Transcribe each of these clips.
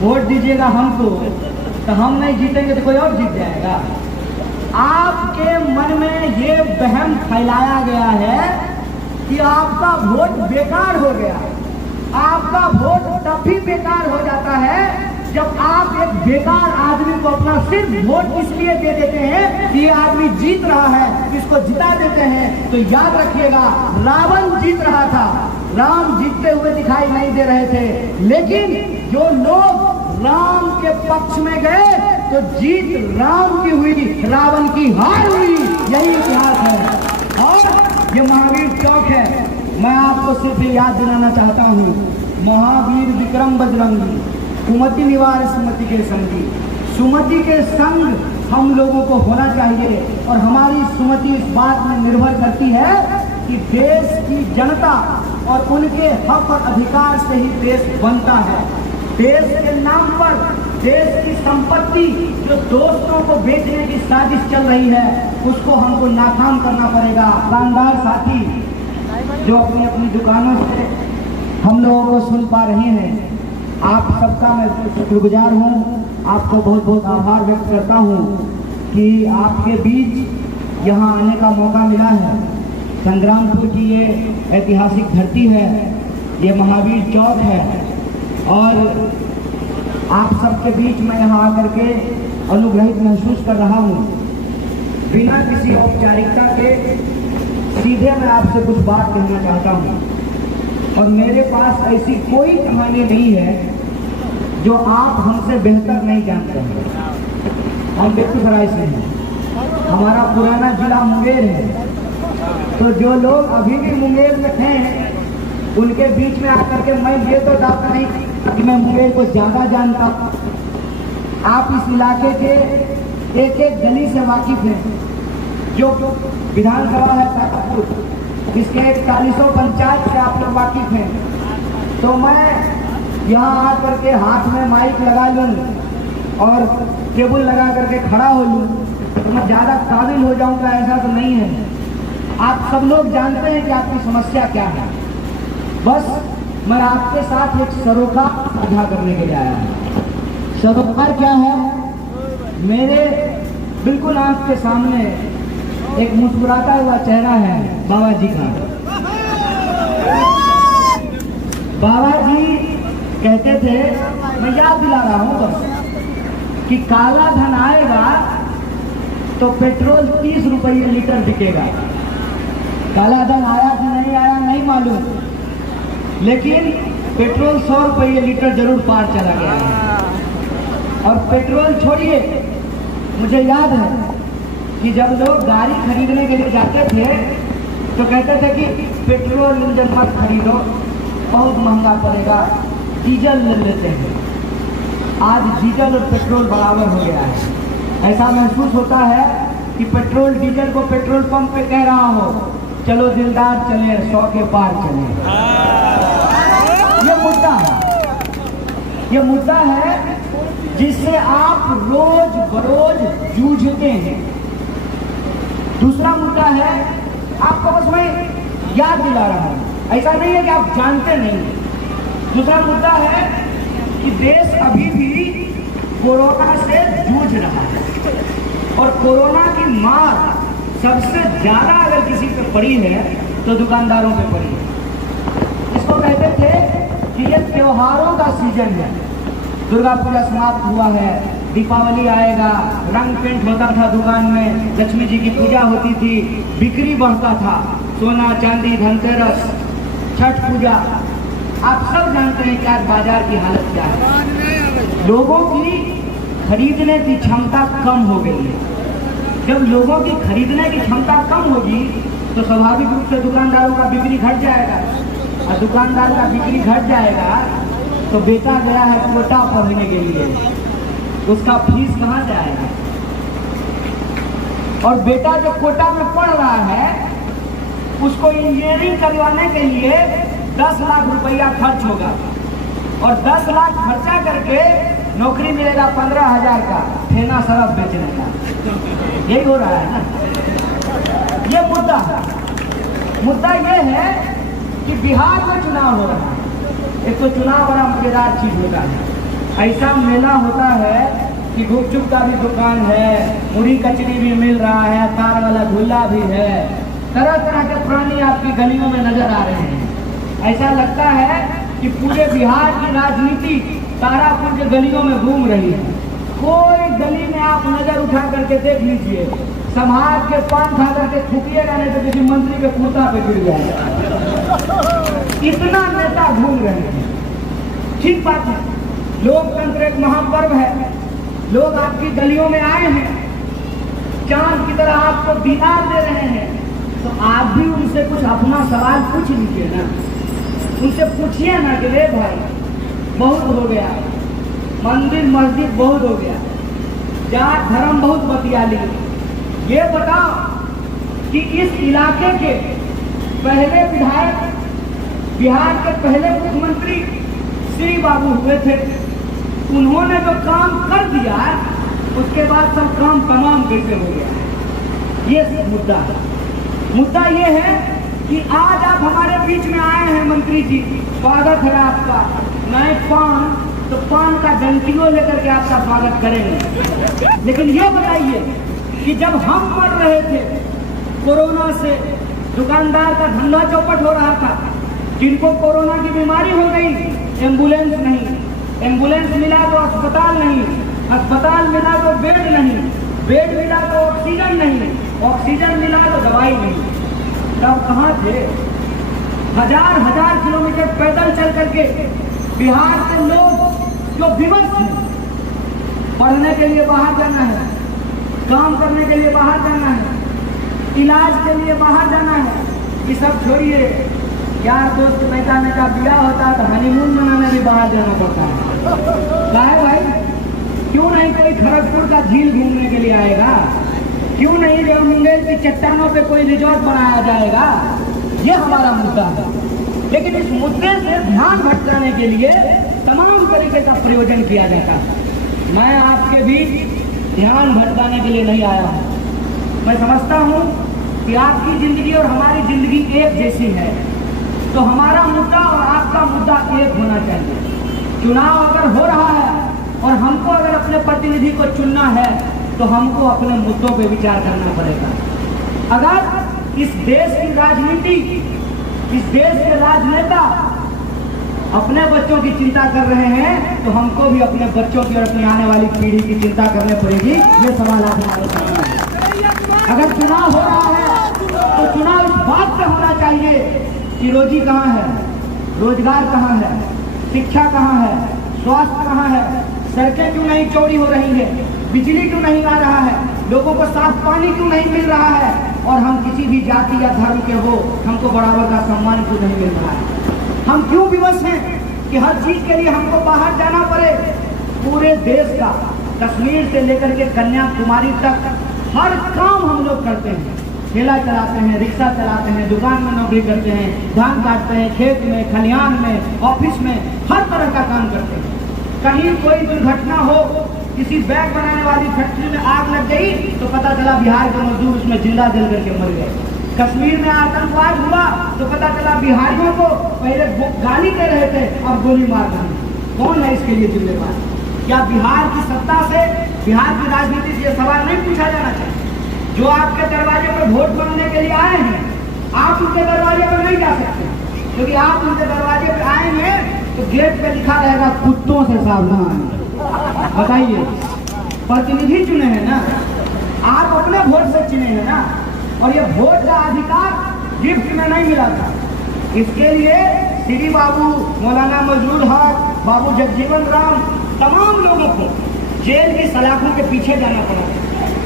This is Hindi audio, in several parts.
वोट दीजिएगा हमको, तो हम नहीं जीतेंगे तो कोई और जीत जाएगा। आपके मन में ये वहम फैलाया गया है कि आपका वोट बेकार हो गया। आपका वोट तब भी बेकार हो जाता है जब आप एक बेकार आदमी को अपना सिर्फ वोट इसलिए दे देते हैं कि ये आदमी जीत रहा है, इसको जिता देते हैं। तो याद रखिएगा, रावण जीत रहा था, राम जीतते हुए दिखाई नहीं दे रहे थे, लेकिन जो लोग राम के पक्ष में गए तो जीत राम की हुई, रावण की हार हुई। यही इतिहास है और ये महावीर चौक है। मैं आपको सिर्फ याद दिलाना चाहता हूँ, महावीर विक्रम बजरंगी, कुमति निवार सुमति के संगी। सुमति के संग हम लोगों को होना चाहिए और हमारी सुमति इस बात में निर्भर करती है कि देश की जनता और उनके हक और अधिकार से ही देश बनता है। देश के नाम पर देश की संपत्ति जो दोस्तों को बेचने की साजिश चल रही है, उसको हमको नाकाम करना पड़ेगा। दुकानदार साथी जो अपनी अपनी दुकानों से हम लोगों को सुन पा रहे हैं, आप सबका मैं शुक्रगुजार हूँ। आपको बहुत बहुत आभार व्यक्त करता हूँ कि आपके बीच यहाँ आने का मौका मिला है। संग्रामपुर की ये ऐतिहासिक धरती है, ये महावीर चौक है और आप सबके बीच में यहाँ आकर के अनुग्रहित महसूस कर रहा हूँ। बिना किसी औपचारिकता के सीधे मैं आपसे कुछ बात कहना चाहता हूँ और मेरे पास ऐसी कोई कहानी नहीं है जो आप हमसे बेहतर नहीं जानते हैं। हम बेगूसराय से हैं, हमारा पुराना जिला मुंगेर है, तो जो लोग अभी भी मुंगेर में हैं उनके बीच में आकर के मैं ये तो दावा नहीं कि मैं मुंगेर को ज़्यादा जानता। आप इस इलाके के एक एक गली से वाकिफ हैं। जो विधानसभा है तारापुर, इसके 41 पंचायत से आप लोग वाकिफ हैं। तो मैं यहाँ आकर के हाथ में माइक लगा लूँ और टेबल लगा करके खड़ा हो लूँ तो मैं ज़्यादा काबिल हो जाऊँगा, ऐसा तो नहीं है। आप सब लोग जानते हैं कि आपकी समस्या क्या है। बस मैं आपके साथ एक सरोकार साझा करने के लिए आया हूँ। सरोकार क्या है? मेरे बिल्कुल आंख के सामने एक मुस्कुराता हुआ चेहरा है बाबा जी का। बाबा जी कहते थे, मैं याद दिला रहा हूँ बस, कि काला धन आएगा तो पेट्रोल 30 रुपये लीटर बिकेगा। काला धन आया कि नहीं आया नहीं मालूम, लेकिन पेट्रोल 100 रुपये लीटर जरूर पार चला गया है। और पेट्रोल छोड़िए, मुझे याद है कि जब लोग गाड़ी खरीदने के लिए जाते थे तो कहते थे कि पेट्रोल इंजन मत खरीदो, बहुत महंगा पड़ेगा, डीजल ले लेते हैं। आज डीजल और पेट्रोल बराबर हो गया है। ऐसा महसूस होता है कि पेट्रोल डीजल को पेट्रोल पंप पे कह रहा हो, चलो दिलदार चले 100 के पार चले। ये मुद्दा है, ये मुद्दा है जिससे आप रोज बरोज जूझते हैं। दूसरा मुद्दा है, आपको बस मैं याद दिला रहा हूँ, ऐसा नहीं है कि आप जानते नहीं। दूसरा मुद्दा है कि देश अभी भी कोरोना से जूझ रहा है और कोरोना की मार सबसे ज्यादा अगर किसी पे पड़ी है तो दुकानदारों पे पड़ी है। इसको कहते थे कि ये त्योहारों का सीजन है। दुर्गा पूजा समाप्त हुआ है, दीपावली आएगा, रंग पेंट होता था दुकान में, लक्ष्मी जी की पूजा होती थी, बिक्री बढ़ता था, सोना चांदी, धनतेरस, छठ पूजा। आप सब जानते हैं कि आज बाजार की हालत क्या है। लोगों की खरीदने की क्षमता कम हो गई है। जब लोगों की खरीदने की क्षमता कम होगी तो स्वाभाविक रूप से दुकानदारों का बिक्री घट जाएगा, और दुकानदार का बिक्री घट जाएगा तो बेचा गया है कोटा पढ़ने के लिए, उसका फीस कहाँ जाएगा? और बेटा जो कोटा में पढ़ रहा है उसको इंजीनियरिंग करवाने के लिए 10 लाख रुपया खर्च होगा, और 10 लाख खर्चा करके नौकरी मिलेगा 15,000 का ठेना सरफ बेचने का। यही हो रहा है ना। ये मुद्दा ये है कि बिहार में चुनाव हो रहा है। एक तो चुनाव बड़ा मजेदार चीज होता है। ऐसा मेला होता है कि गुपचुप का भी दुकान है, मुड़ी कचरी भी मिल रहा है, तार वाला झूला भी है, तरह तरह के प्राणी आपकी गलियों में नजर आ रहे हैं। ऐसा लगता है कि पूरे बिहार की राजनीति तारापुर के गलियों में घूम रही है। कोई गली में आप नजर उठा करके देख लीजिए, संभाल के पान खा करके थूकिएगा, नहीं तो किसी मंत्री के कुर्ता पे गिर जाएगा। इतना नेता घूम रहे हैं। ठीक बात है, लोकतंत्र एक महापर्व है। लोग आपकी गलियों में आए हैं, चांद की तरह आपको दीदार दे रहे हैं, तो आप भी उनसे कुछ अपना सवाल पूछ लीजिए ना। उनसे पूछिए ना कि रे भाई बहुत हो गया, मंदिर मस्जिद बहुत हो गया, जात धर्म बहुत बतिया ली, ये बताओ कि इस इलाके के पहले विधायक, बिहार के पहले मुख्यमंत्री श्री बाबू हुए थे, उन्होंने जो काम कर दिया उसके बाद सब काम तमाम कैसे हो गया। ये मुद्दा है। मुद्दा ये है कि आज आप हमारे बीच में आए हैं मंत्री जी, स्वागत है आपका। मैं पान तो पान का डंकियों लेकर के आपका स्वागत करेंगे, लेकिन ये बताइए कि जब हम मर रहे थे कोरोना से, दुकानदार का धंधा चौपट हो रहा था, जिनको कोरोना की बीमारी हो गई, एम्बुलेंस नहीं, एम्बुलेंस मिला तो अस्पताल नहीं, अस्पताल मिला तो बेड नहीं, बेड मिला तो ऑक्सीजन नहीं, ऑक्सीजन मिला तो दवाई नहीं। तब कहाँ थे? हजार हजार किलोमीटर पैदल चल करके बिहार के लोग जो विवश हैं, पढ़ने के लिए बाहर जाना है, काम करने के लिए बाहर जाना है, इलाज के लिए बाहर जाना है, ये सब छोड़िए। यार दोस्त मैदान का ब्याह होता है तो हनीमून मनाने भी बाहर जाना पड़ता है। काहे भाई? क्यों नहीं कोई खड़गपुर का झील घूमने के लिए आएगा? क्यों नहीं जो मुंगेर की चट्टानों पे कोई रिजॉर्ट बनाया जाएगा? ये हमारा मुद्दा है। लेकिन इस मुद्दे से ध्यान भटकाने के लिए तमाम तरीके का प्रयोजन किया जाता है। मैं आपके बीच ध्यान भटकाने के लिए नहीं आया हूँ। मैं समझता हूँ कि आपकी जिंदगी और हमारी जिंदगी एक जैसी है, तो हमारा मुद्दा और आपका मुद्दा एक होना चाहिए। चुनाव अगर हो रहा है और हमको अगर अपने प्रतिनिधि को चुनना है तो हमको अपने मुद्दों पे विचार करना पड़ेगा। अगर इस देश की राजनीति, इस देश के राजनेता अपने बच्चों की चिंता कर रहे हैं तो हमको भी अपने बच्चों की और अपनी आने वाली पीढ़ी की चिंता करनी पड़ेगी। ये सवाल आप हमारे सामने है। अगर चुनाव हो रहा है तो चुनाव इस बात से होना चाहिए कि रोजी कहाँ है, रोजगार कहाँ है, शिक्षा कहाँ है, स्वास्थ्य कहाँ है, सड़कें क्यों नहीं चौड़ी हो रही है, बिजली क्यों नहीं आ रहा है, लोगों को साफ पानी क्यों नहीं मिल रहा है, और हम किसी भी जाति या धर्म के हो हमको बराबर का सम्मान क्यों नहीं मिल रहा है। हम क्यों विवश हैं कि हर चीज के लिए हमको बाहर जाना पड़े। पूरे देश का कश्मीर से लेकर के कन्याकुमारी तक हर काम हम लोग करते हैं। ठेला चलाते हैं, रिक्शा चलाते हैं, दुकान में नौकरी करते हैं, धान काटते हैं, खेत में, खलिहान में, ऑफिस में, हर तरह का काम करते हैं। कहीं कोई दुर्घटना हो, किसी बैग बनाने वाली फैक्ट्री में आग लग गई तो पता चला बिहार के मजदूर उसमें जिंदा जल करके मर गए। कश्मीर में आतंकवाद हुआ तो पता चला बिहारियों को पहले गाली दे रहे थे अब गोली मार रहे हैं। कौन है इसके लिए जिम्मेदार? क्या बिहार की सत्ता से, बिहार की राजनीति से यह सवाल नहीं पूछा जाना चाहिए? जो आपके दरवाजे पर वोट मांगने के लिए आए हैं, आप उनके दरवाजे पर नहीं जा सकते, क्योंकि आप उनके दरवाजे पर आएंगे तो गेट पे लिखा रहेगा कुत्तों से सावधान। बताइए, प्रतिनिधि चुने हैं ना, आप अपने वोट से चुने हैं ना, और ये वोट का अधिकार गिफ्ट में नहीं मिला था। इसके लिए श्री बाबू मौलाना मजरूर हक, बाबू जगजीवन राम, तमाम लोगों को जेल की सलाखों के पीछे जाना पड़ा।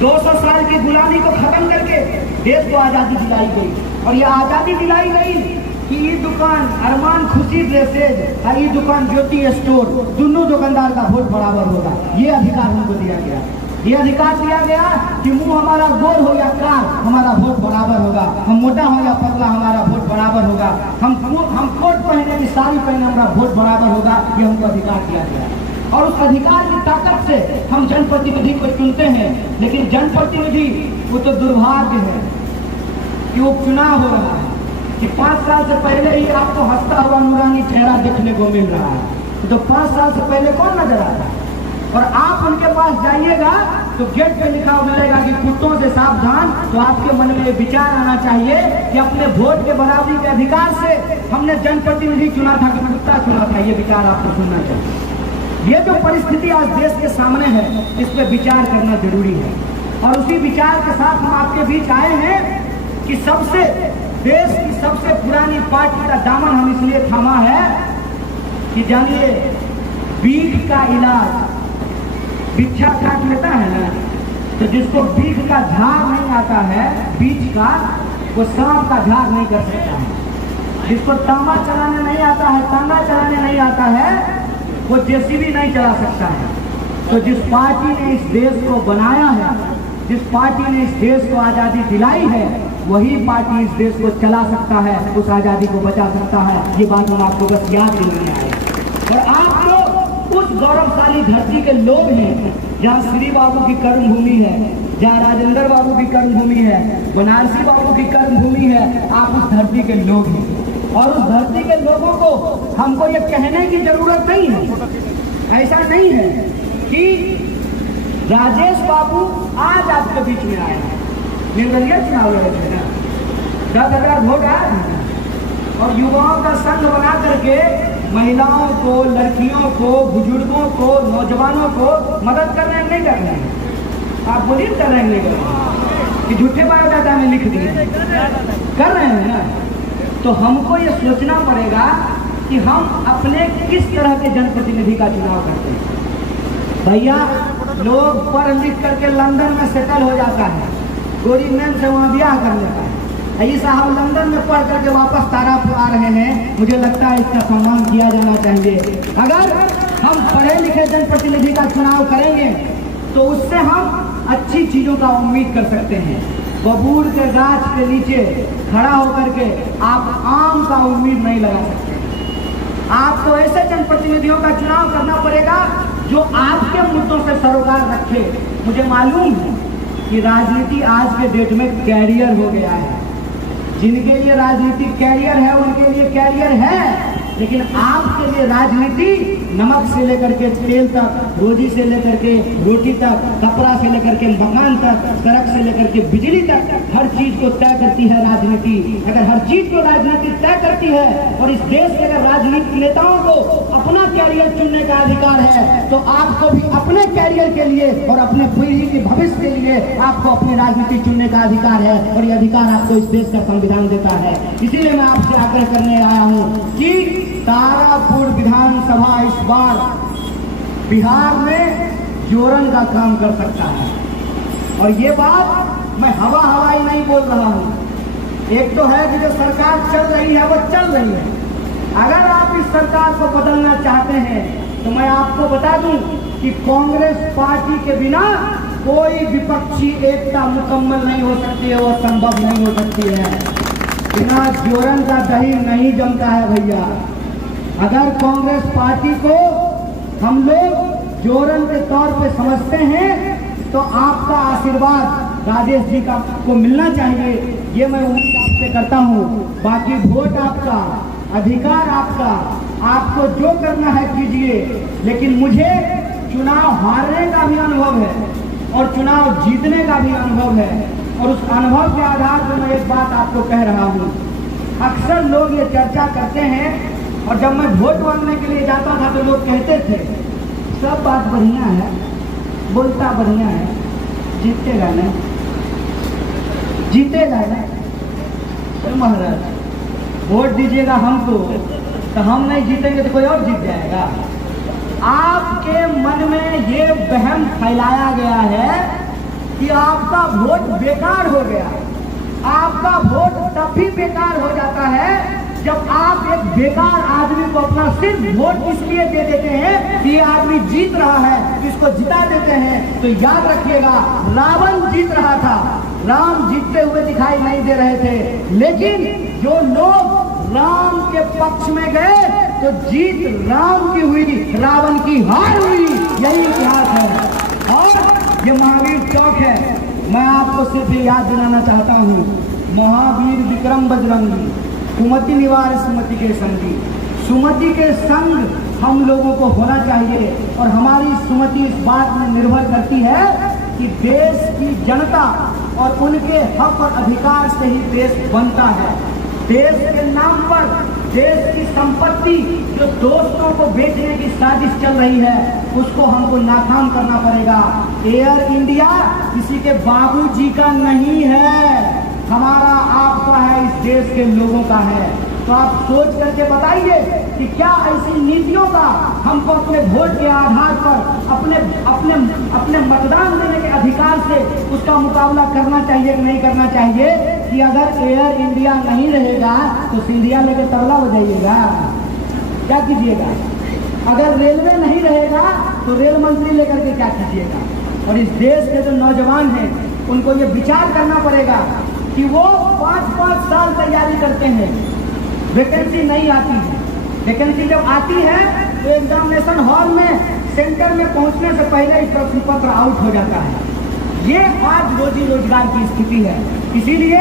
200 साल की गुलामी को खत्म करके देश को आज़ादी दिलाई गई, और ये आज़ादी दिलाई गई कि ये दुकान अरमान खुशी ड्रेसेज और ये दुकान ज्योति स्टोर, दोनों दुकानदार का वोट बराबर होगा। ये अधिकार हमको दिया गया। ये अधिकार दिया गया कि मुंह हमारा गोल हो या कार, हमारा वोट बराबर होगा। हम मोटा हो या पतला, हमारा वोट बराबर होगा। हम कोट पहने की साड़ी पहने, हमारा वोट बराबर होगा। ये हमको अधिकार दिया गया, और उस अधिकार की ताकत से हम जनप्रतिनिधि को चुनते हैं। लेकिन जनप्रतिनिधि वो तो दुर्भाग्य है कि उपचुनाव हो रहा है कि 5 साल से पहले ही आपको हंसता हुआ नूरानी चेहरा देखने को मिल रहा है। तो 5 साल से पहले कौन नजर आता है? और आप उनके पास जाइएगा तो गेट पे लिखा मिलेगा कि कुत्तों से सावधान। तो आपके मन में विचार आना चाहिए कि अपने वोट के बराबरी के अधिकार से हमने जनप्रतिनिधि चुना था कि कुत्ता चुना था। ये विचार आपको सुनना चाहिए। ये जो परिस्थिति आज देश के सामने है, इस पे विचार करना जरूरी है। और उसी विचार के साथ हम आपके बीच आए हैं कि देश की सबसे पुरानी पार्टी का दामन हम इसलिए थामा है कि जानिए, बीख का इलाज भिक्षा काट लेता है ना, तो जिसको बीख का झाग नहीं आता है, बीच का, वो सांप का झाग नहीं कर सकता है। जिसको तांबा चलाने नहीं आता है, तांगा चलाने नहीं आता है, वो जेसीबी नहीं चला सकता है। तो जिस पार्टी ने इस देश को बनाया है, जिस पार्टी ने इस देश को आजादी दिलाई है, वही पार्टी इस देश को चला सकता है, उस आजादी को बचा सकता है। ये बात हम आपको बस याद दिलाने आए। और आप तो उस गौरवशाली धरती के लोग हैं जहाँ श्री बाबू की कर्म भूमि है, जहाँ राजेंद्र बाबू की कर्म भूमि है, बनारसी बाबू की कर्म भूमि है। आप उस धरती के लोग हैं और उस धरती के लोगों को हमको ये कहने की जरूरत नहीं है। ऐसा नहीं है कि राजेश बाबू आज आपके बीच में आए हैं, निर्दलीय चुनाव लड़े थे ना, 10,000 वोट आया था, और युवाओं का संघ बना करके महिलाओं को, लड़कियों को, बुजुर्गों को, नौजवानों को मदद कर रहे हैं, नहीं कर रहे हैं? आप बोलिए कर रहे हैं, नहीं कर रहे हैं? कि झूठे बायोडाटा में लिख दिए कर रहे हैं ना? तो हमको ये सोचना पड़ेगा कि हम अपने किस तरह के जनप्रतिनिधि का चुनाव करते हैं। भैया, लोग पढ़ लिख करके लंदन में सेटल हो जाता है, गोरी मैम से वहाँ ब्याह कर लेता है। ये साहब लंदन में पढ़ करके वापस तारापुर आ रहे हैं, मुझे लगता है इसका सम्मान किया जाना चाहिए। अगर हम पढ़े लिखे जनप्रतिनिधि का चुनाव करेंगे तो उससे हम अच्छी चीजों का उम्मीद कर सकते हैं। बबूल के गाछ के नीचे खड़ा होकर के आप आम का उम्मीद नहीं लगा सकते। आपको ऐसे जनप्रतिनिधियों का चुनाव करना पड़ेगा जो आपके मुद्दों से सरोकार रखे। मुझे मालूम है कि राजनीति आज के डेट में कैरियर हो गया है। जिनके लिए राजनीति कैरियर है उनके लिए कैरियर है, लेकिन आपके लिए राजनीति नमक से लेकर के तेल तक, रोजी से लेकर के रोटी तक, कपड़ा से लेकर के मकान तक, सड़क से लेकर के बिजली तक, हर चीज को तय करती है राजनीति। अगर हर चीज को राजनीति तय करती है और इस देश के अगर राजनीतिक नेताओं को अपना कैरियर चुनने का अधिकार है, तो आपको भी अपने कैरियर के लिए और अपने पीढ़ी के भविष्य के लिए आपको अपनी राजनीति चुनने का अधिकार है। और ये अधिकार आपको इस देश का संविधान देता है। इसीलिए मैं आपसे आग्रह करने आया हूँ कि तारापुर विधानसभा इस बार बिहार में जोरन का काम कर सकता है। और ये बात मैं हवाई नहीं बोल रहा हूँ। एक तो है कि जो सरकार चल रही है वो चल रही है। अगर आप इस सरकार को बदलना चाहते हैं तो मैं आपको बता दूं कि कांग्रेस पार्टी के बिना कोई विपक्षी एकता मुकम्मल नहीं हो सकती है, वो संभव नहीं हो सकती है। बिना जोरन का दही नहीं जमता है भैया। अगर कांग्रेस पार्टी को हम लोग जोरन के तौर पे समझते हैं तो आपका आशीर्वाद राजेश जी का को मिलना चाहिए, ये मैं उम्मीद आपसे करता हूँ। बाकी वोट आपका, अधिकार आपका, आपको जो करना है कीजिए, लेकिन मुझे चुनाव हारने का भी अनुभव है और चुनाव जीतने का भी अनुभव है। और उस अनुभव के आधार पर मैं एक बात आपको कह रहा हूँ। अक्सर लोग ये चर्चा करते हैं, और जब मैं वोट मांगने के लिए जाता था तो लोग कहते थे सब बात बढ़िया है, बोलता बढ़िया है, जीतेगा ना, जीतेगा ना। तो महाराज वोट दीजिएगा हमको, तो हम नहीं जीतेंगे तो कोई और जीत जाएगा। आपके मन में ये वहम फैलाया गया है कि आपका वोट बेकार हो गया। आपका वोट तब भी बेकार हो जाता है जब आप एक बेकार आदमी को अपना सिर्फ वोट इसलिए दे देते हैं कि ये आदमी जीत रहा है, इसको जिता देते हैं। तो याद रखिएगा, रावण जीत रहा था, राम जीतते हुए दिखाई नहीं दे रहे थे, लेकिन जो लोग राम के पक्ष में गए तो जीत राम की हुई, रावण की हार हुई। यही इतिहास है और ये महावीर चौक है। मैं आपको सिर्फ याद दिलाना चाहता हूँ, महावीर विक्रम बजरंगी, सुमति निवार सुमति के संगी, सुमति के संग हम लोगों को होना चाहिए। और हमारी सुमति इस बात में निर्भर करती है कि देश की जनता और उनके हक और अधिकार से ही देश बनता है। देश के नाम पर देश की संपत्ति जो दोस्तों को बेचने की साजिश चल रही है, उसको हमको नाकाम करना पड़ेगा। एयर इंडिया किसी के बाबूजी का नहीं है, हमारा आपका है, इस देश के लोगों का है। तो आप सोच करके बताइए कि क्या ऐसी नीतियों का हमको अपने वोट के आधार पर अपने अपने अपने मतदान देने के अधिकार से उसका मुकाबला करना चाहिए कि नहीं करना चाहिए? कि अगर एयर इंडिया नहीं रहेगा तो सिंधिया लेके तबला बजाइएगा, क्या कीजिएगा? अगर रेलवे नहीं रहेगा तो रेल मंत्री लेकर के क्या कीजिएगा? और इस देश के जो नौजवान हैं उनको ये विचार करना पड़ेगा कि वो 5-5 साल तैयारी करते हैं, वैकेंसी नहीं आती है। वैकेंसी जब आती है तो एग्जामिनेशन हॉल में सेंटर में पहुंचने से पहले ही प्रश्न पत्र आउट हो जाता है। ये आज रोजी रोजगार की स्थिति है। इसीलिए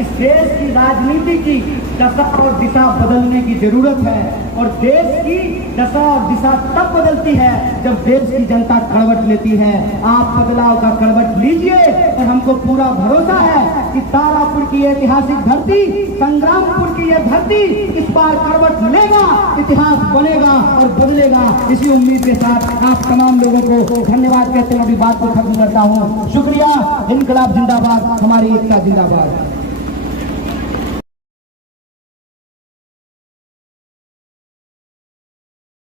इस देश की राजनीति की दशा और दिशा बदलने की जरूरत है। और देश की दशा और दिशा तब बदलती है जब देश की जनता कड़वट लेती है। आप बदलाव का कड़वट लीजिए और हमको पूरा भरोसा है कि तारापुर की ऐतिहासिक धरती, संग्रामपुर की यह धरती इस बार कड़वट लेगा, इतिहास बनेगा और बदलेगा। इसी उम्मीद के साथ आप तमाम लोगों को धन्यवाद कहते हुए अपनी बात को खत्म करता हूँ। शुक्रिया। इनकलाब जिंदाबाद, हमारी एकता जिंदाबाद।